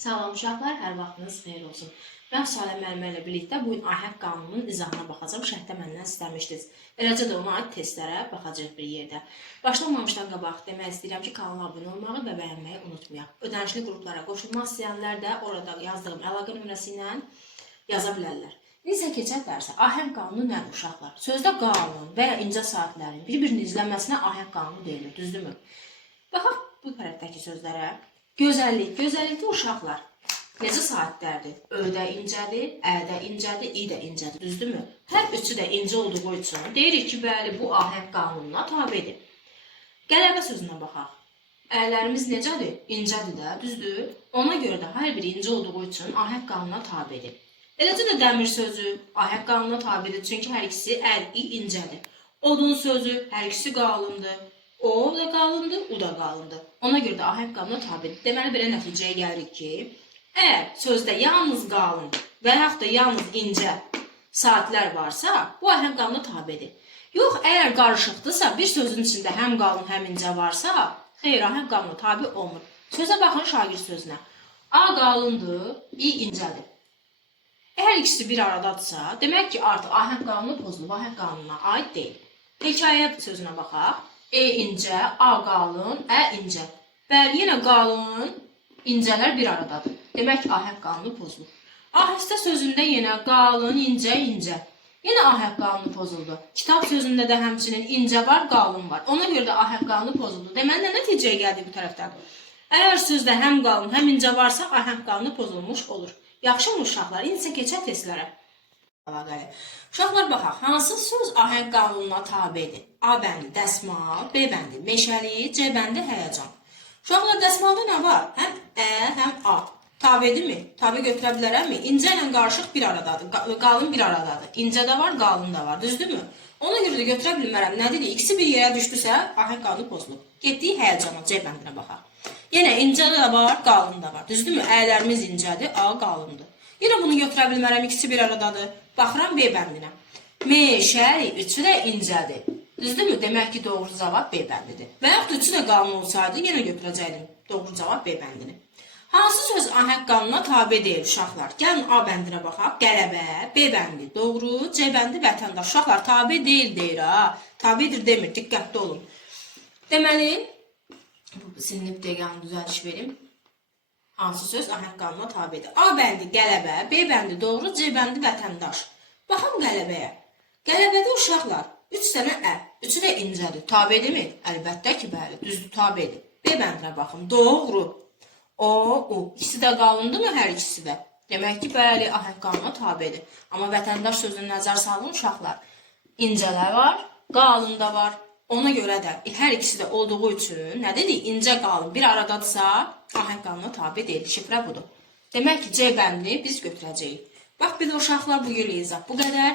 Salam uşaqlar, hər vaxtınız xeyir olsun. Mən Salih müəllimə ilə birlikdə bu gün ahəng qanununun izahına baxacağım. Şərhdə məndən istəmişdiniz. Eləcə də ona aid testlərə baxacağıq bir yerdə. Başlamamışdan qabaq demək istəyirəm ki, kanala abunə olmağı və bəyənməyi unutmayaq. Ödənişli qruplara qoşulmaq istəyənlər də orada yazdığım əlaqə nömrəsi ilə yaza bilərlər. İndi isə keçək dərsə. Ahəng qanunu nədir uşaqlar? Sözdə qanun və ya incə saatlərin bir-birini izləməsinə ahəng qanunu deyilir, düzdürmü? Baxaq bu tərəfdəki sözlərə. Gözəllik. Gözəllikdə uşaqlar necə saatlərdir? Ö-də incədir, ə-də incədir, i də incədir, düzdürmü? Hər üçü də incə olduğu üçün deyirik ki, bəli, bu ahəng qanununa tabedir. Qələbə sözünə baxaq. Əylərimiz necədir? İncədir də, düzdür? Ona görə də hər biri incə olduğu üçün ahəng qanununa tabedir. Eləcə də dəmir sözü ahəng qanununa tabedir, çünki hər ikisi əl, i incədir. Odun sözü hər ikisi qalındır. O da qalındır, u da qalındır. Ona görə də ahəng qanununa tabedir. Deməli, belə nəticəyə gəlirik ki, əgər sözdə yalnız qalın və yaxud da yalnız incə saatlər varsa, bu ahəng qanununa tabedir. Yox, əgər qarışıqdırsa, bir sözün içində həm qalın, həm incə varsa, xeyr, ahəng qanununa tabe olmur. Sözə baxın şagird sözünə. A qalındır, i incədir. Əgər ikisi bir aradadırsa, demək ki, artıq ahəng qanunu pozulub, ahəng qanununa aid deyil. Hekayə sözünə baxaq. E incə, A qalın, Ə incə. Bəli, yenə qalın, incələr bir aradadır. Demək ki, ahəng qanunu pozulur. Ahəstə sözündə yenə qalın, incə, incə. Yenə ahəng qanunu pozuldu. Kitab sözündə də həmçinin incə var, qalın var. Ona görə də ahəng qanunu pozuldu. Deməli, nə nəticəyə gəldi bu tərəfdən? Əgər sözdə həm qalın, həm incə varsa, ahəng qanunu pozulmuş olur. Yaxşı mı uşaqlar? İndi isə keçək testlərə. Uşaqlar baxaq, hansı söz ahəng qanununa tabedir? A bəndi dəsmal, B bəndi meşəli, C bəndi həyəcan. Uşaqlar dəsmalda nə var? Həm Ə, həm A. Tabedirmi? Tabe götürə bilərəmmi? İncə ilə qarışıq bir aradadır, qalın bir aradadır. İncə də var, qalın da var, düzdürmü? Ona görə də götürə bilmərəm. Nədir? İkisi bir yerə düşdüsə, ahəng qanunu pozulub. Getdik həyəcana, C bəndinə baxaq. Yenə incə də var, qalın da var, düzdürmü? Əylərimiz incədir, A qalındır. Yenə bunu götürə bilmərəm, ikisi bir aradadır. Baxıram B bəndinə. Meşəli, üçü də incədir. Düzdürmü? Demək ki, doğru cavab B bəndidir. Və yaxud üçü də qalın olsaydı, yenə götürəcəkdim doğru cavab B bəndini. Hansı söz ahəng qanununa tabe deyil uşaqlar? Gəlin A bəndinə baxaq. Qələbə, B bəndi doğru, C bəndi vətəndaş. Uşaqlar tabe deyil deyir ha. Tabedir demir, diqqətli olun. Deməli, silinib dəqiqəni düzəliş verim. Hansı söz ahəng qanununa tabedir? A bəndi qələbə, B bəndi doğru, C bəndi vətəndaş. Baxın qələbəyə. Qələbədə uşaqlar 3 dənə ə, üçü də incədir. Tabedirmi? Əlbəttə ki, bəli, düzdür, tabedir. B bəndinə baxın. Doğru. O, u. İkisi də qalındırmı? Hər ikisi də. Demək ki, bəli, ahəng qanununa tabedir. Amma vətəndaş sözünü nəzər salın uşaqlar. İncələr var, qalın da var. Ona görə də hər ikisi də olduğu üçün nə dedik? İncə qalın bir aradadırsa, ahəng qanununa tabe deyil. Şifrə budur. Demək ki, C bəndini biz götürəcəyik. Bax, bir də uşaqlar bu gün izah bu qədər.